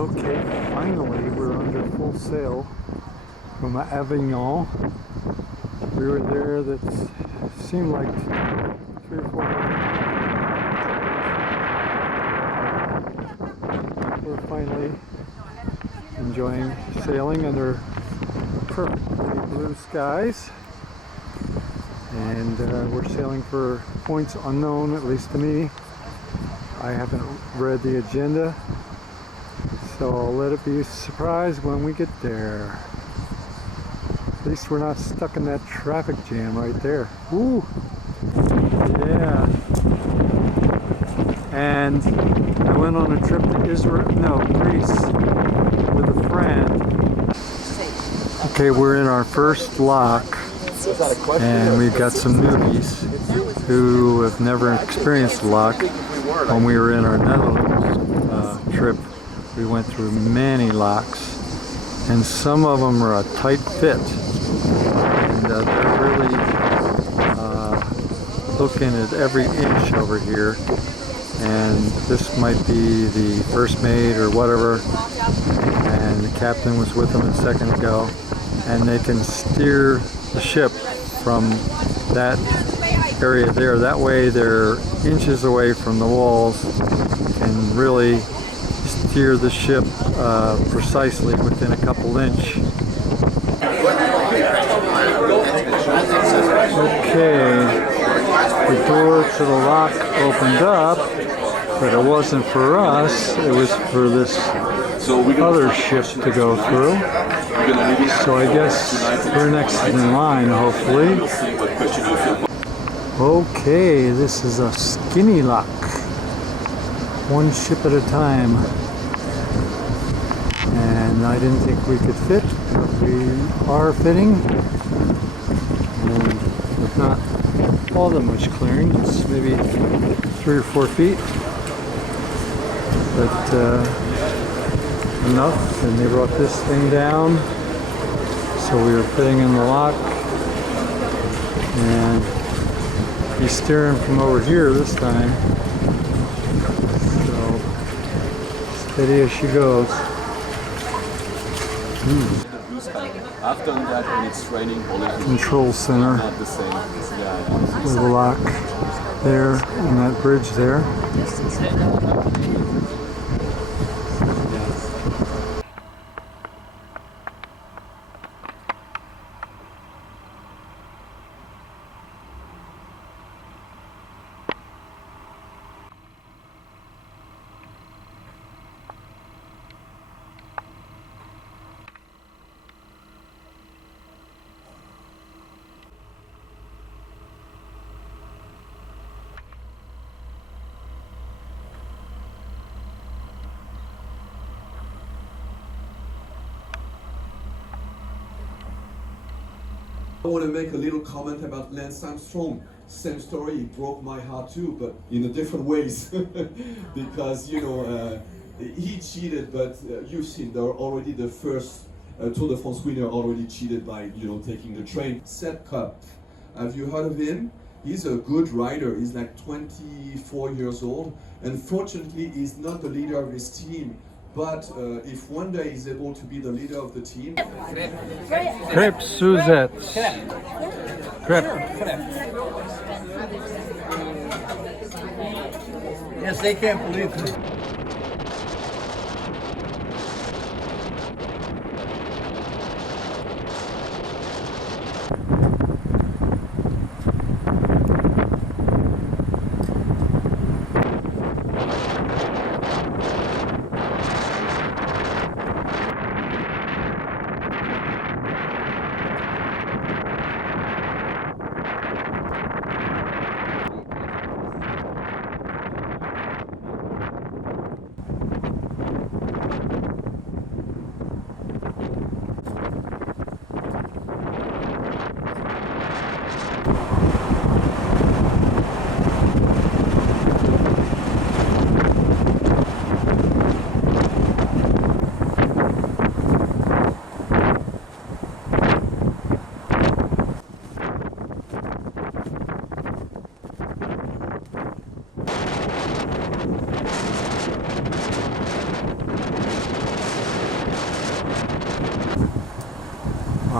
Okay, finally we're under full sail from Avignon. We were there, that seemed like 3 or 4 days. We're finally enjoying sailing under perfectly blue skies. And we're sailing for points unknown, at least to me. I haven't read the agenda, so I'll let it be a surprise when we get there. At least we're not stuck in that traffic jam right there. Woo! Yeah. And I went on a trip to Greece with a friend. Okay, we're in our first lock, and we've got some newbies who have never experienced a lock. When we were in our Netherlands trip, we went through many locks, and some of them are a tight fit, and they're really looking at every inch over here. And this might be the first mate or whatever, and the captain was with them a second ago, and they can steer the ship from that area there. That way they're inches away from the walls and really steer the ship precisely within a couple inch. Okay, the door to the lock opened up, but it wasn't for us, it was for this other ship to go through. So I guess we're next in line, hopefully. Okay, this is a skinny lock. One ship at a time. And I didn't think we could fit, but we are fitting. And with not all that much clearing, it's maybe 3 or 4 feet. But enough, and they brought this thing down. So we were fitting in the lock. And he's steering from over here this time, so steady as she goes. I've done that when it's raining. Control center. Not the same. With a lock there and that bridge there. I want to make a little comment about Lance Armstrong. Same story, he broke my heart too, but in a different ways. Because, you know, he cheated, but you've seen already the first Tour de France winner already cheated by, you know, taking the train. Seth Cup, have you heard of him? He's a good rider, he's like 24 years old. Unfortunately, he's not the leader of his team. But if one day he's able to be the leader of the team... Crêpes Suzette. Crêpes. Yes, they can't believe it.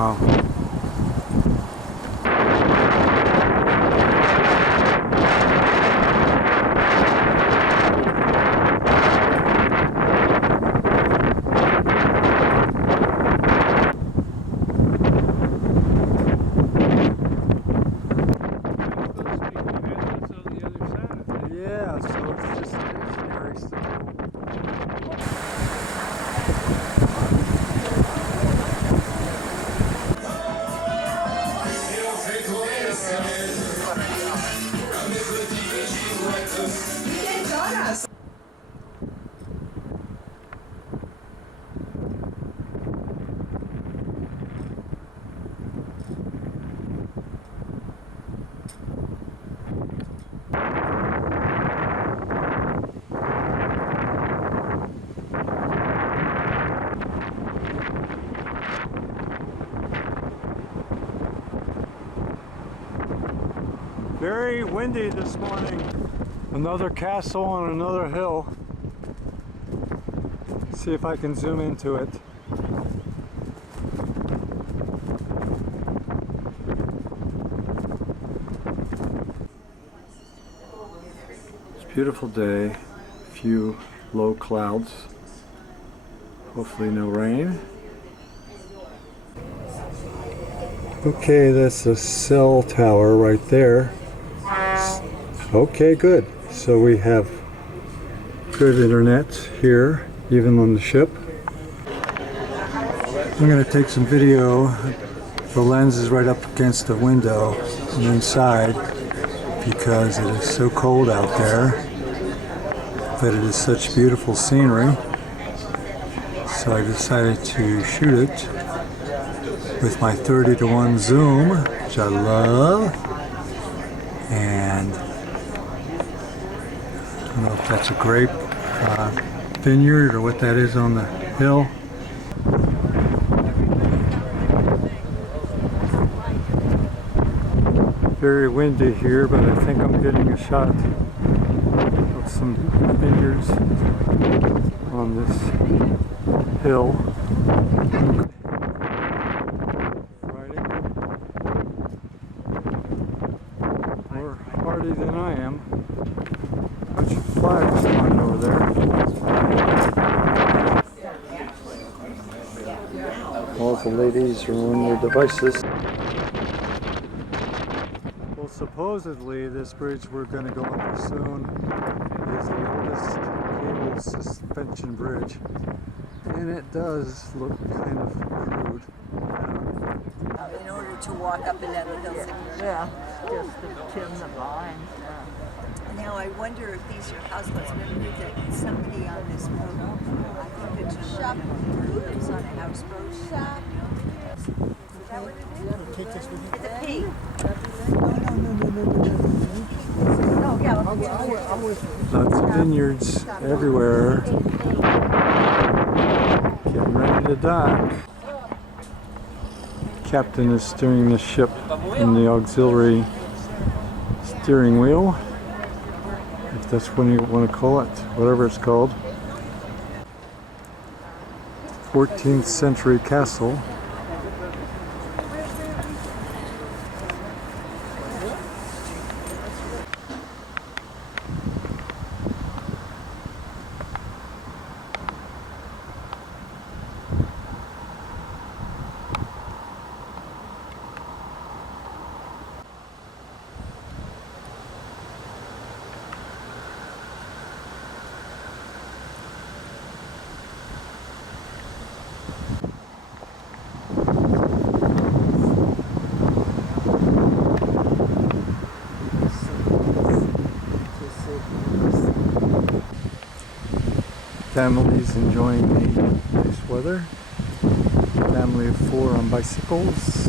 Wow. Yeah, so it's just stationary still. Very windy this morning. Another castle on another hill. See if I can zoom into it. It's a beautiful day. Few low clouds. Hopefully no rain. Okay, that's a cell tower right there. Okay, good. So we have good internet here, even on the ship. I'm going to take some video. The lens is right up against the window and inside because it is so cold out there, but it is such beautiful scenery. So I decided to shoot it with my 30-to-1 zoom, which I love. And I don't know if that's a grape vineyard or what that is on the hill. Very windy here, but I think I'm getting a shot of some vineyards on this hill. More hardy than I am. Bunch of flags flying over there. All the ladies are on their devices. Well, supposedly this bridge we're going to go under soon is the oldest cable suspension bridge. And it does look kind of crude. In order to walk up 11 hills. Yeah, just to trim the vines. Now I wonder if these are houseboats. Remember that somebody on this boat, I think it's a shop, lives on a houseboat. Shop. Is that what it is? It's a P. No, yeah. Lots of vineyards everywhere. Getting ready to dock. Captain is steering the ship in the auxiliary steering wheel, if that's what you want to call it, whatever it's called. 14th century castle. Families enjoying the nice weather. Family of 4 on bicycles.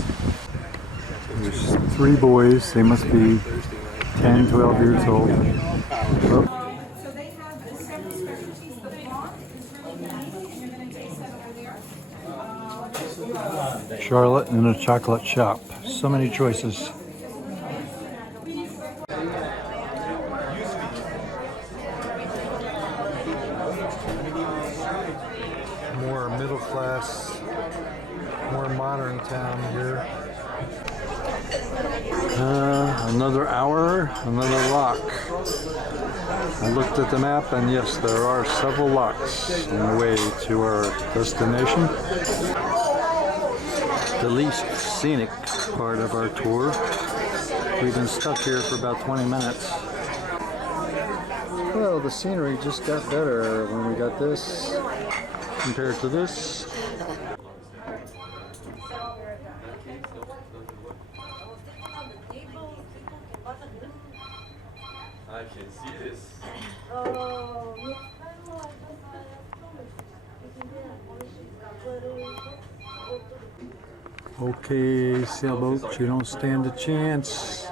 There's 3 boys. They must be 10, 12 years old. Oh. So they have several specialties. The font is really nice, and you're going to taste that over there. Charlotte in a chocolate shop. So many choices. More middle class more modern town here. Another hour, another lock. I looked at the map, and yes, there are several locks on the way to our destination. The least scenic part of our tour. We've been stuck here for about 20 minutes. Well, the scenery just got better when we got this compared to this. I can see this. Okay, sailboats, you don't stand a chance.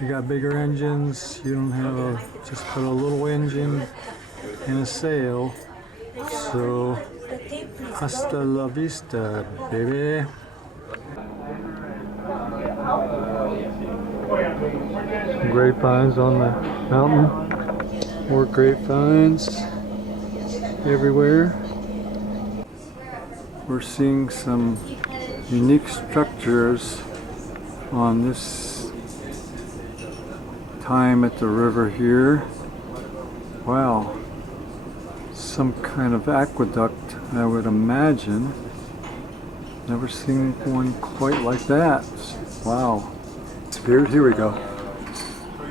You got bigger engines, you don't have a, just put a little engine in a sail. So, hasta la vista, baby. Grapevines on the mountain. More grapevines everywhere. We're seeing some unique structures on this time at the river here. Wow, some kind of aqueduct, I would imagine. Never seen one quite like that. Wow. Here we go.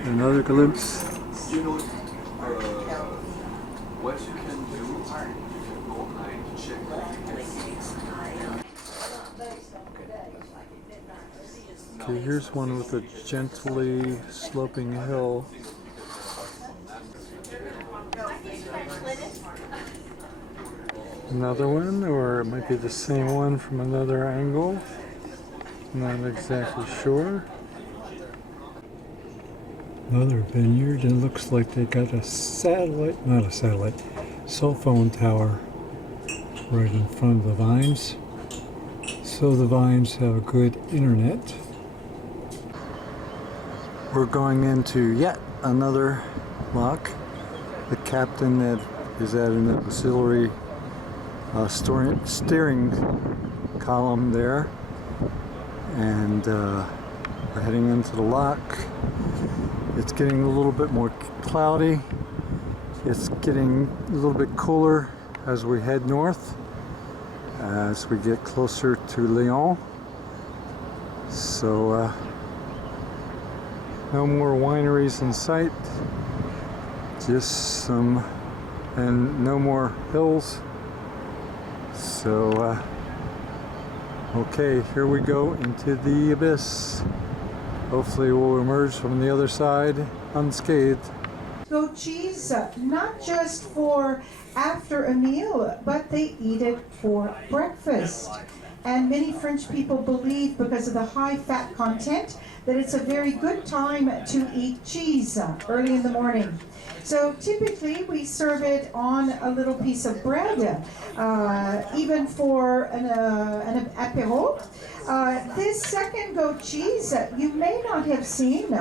Another glimpse. You know, what you can do, you can go online to check the Okay, here's one with a gently sloping hill. Another one, or it might be the same one from another angle. Not exactly sure. Another vineyard, and it looks like they got a satellite, not a satellite, cell phone tower right in front of the vines. So the vines have a good internet. We're going into yet another lock. The captain that is at an auxiliary steering column there. And we're heading into the lock. It's getting a little bit more cloudy. It's getting a little bit cooler as we head north, as we get closer to Lyon. So no more wineries in sight, just some, and no more hills. So okay, here we go into the abyss. Hopefully we'll emerge from the other side unscathed. Goat cheese, not just for after a meal, but they eat it for breakfast. And many French people believe, because of the high fat content, that it's a very good time to eat cheese early in the morning. So typically we serve it on a little piece of bread, even for an apéro. This second goat cheese you may not have seen.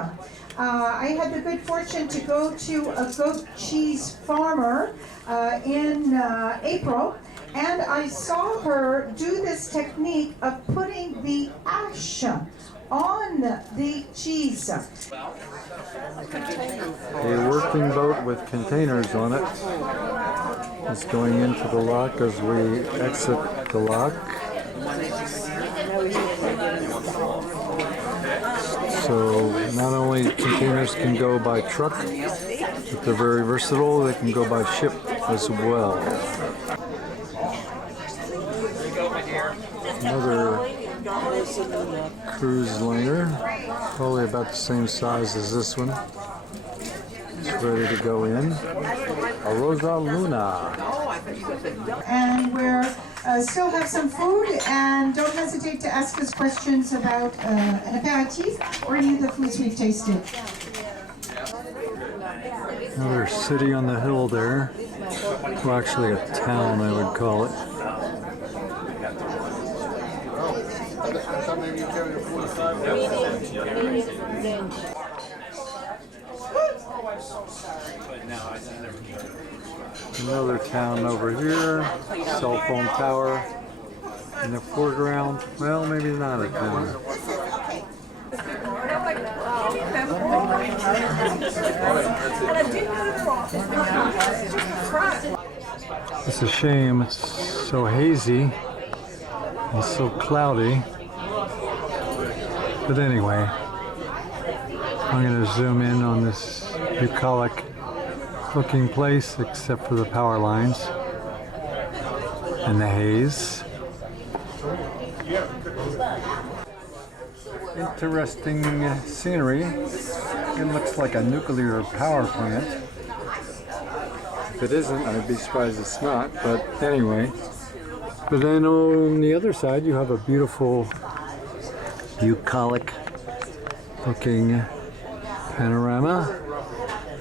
I had the good fortune to go to a goat cheese farmer in April, and I saw her do this technique of putting the ash on the cheese. A working boat with containers on it is going into the lock as we exit the lock. So not only containers can go by truck, but they're very versatile. They can go by ship as well. Another cruise liner, probably about the same size as this one. It's ready to go in. A Rosa Luna. And we're still have some food, and don't hesitate to ask us questions about an aperitif or any of the foods we've tasted. Another city on the hill there. Well, actually a town, I would call it. Another town over here, cell phone tower. In the foreground, well, maybe not a town. It's a shame, it's so hazy and so cloudy. But anyway, I'm going to zoom in on this bucolic looking place, except for the power lines and the haze. Interesting scenery. It looks like a nuclear power plant. If it isn't, I'd be surprised it's not, but anyway. But then on the other side, you have a beautiful bucolic looking panorama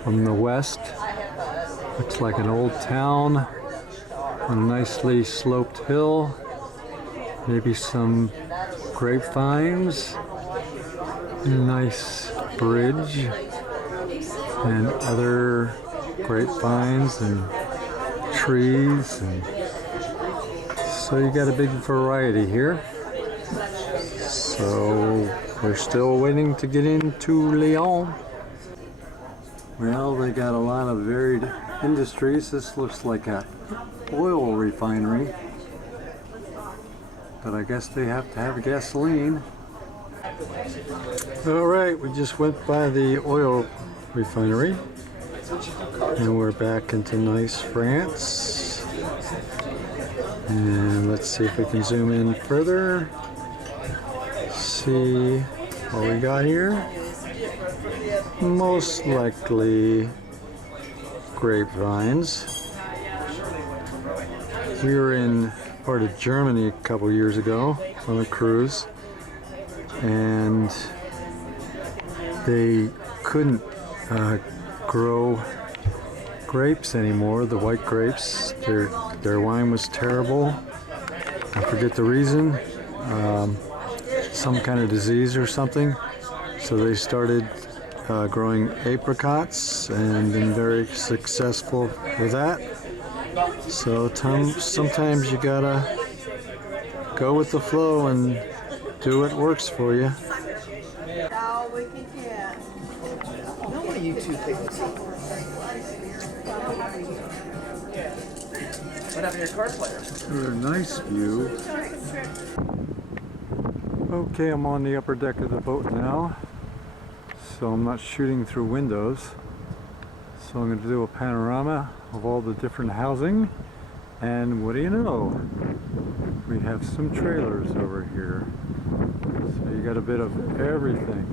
from the west. Looks like an old town, a nicely sloped hill, maybe some grapevines, a nice bridge, and other grapevines and trees, and so you got a big variety here. So we're still waiting to get into Lyon. Well, they got a lot of varied industries. This looks like an oil refinery, but I guess they have to have gasoline. All right, we just went by the oil refinery, and we're back into nice France. And let's see if we can zoom in further. See what we got here. Most likely grapevines. We were in part of Germany a couple years ago on a cruise, and they couldn't grow grapes anymore, the white grapes. Their wine was terrible. I forget the reason. Some kind of disease or something. So they started growing apricots and been very successful with that. So sometimes you gotta go with the flow and do what works for you. What are you two things? What happened to your card player? A nice view. Okay, I'm on the upper deck of the boat now, so I'm not shooting through windows. So I'm going to do a panorama of all the different housing, and what do you know? We have some trailers over here. So you got a bit of everything.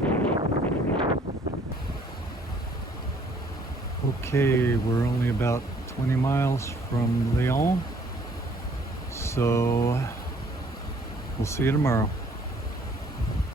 Okay, we're only about 20 miles from Lyon, so we'll see you tomorrow.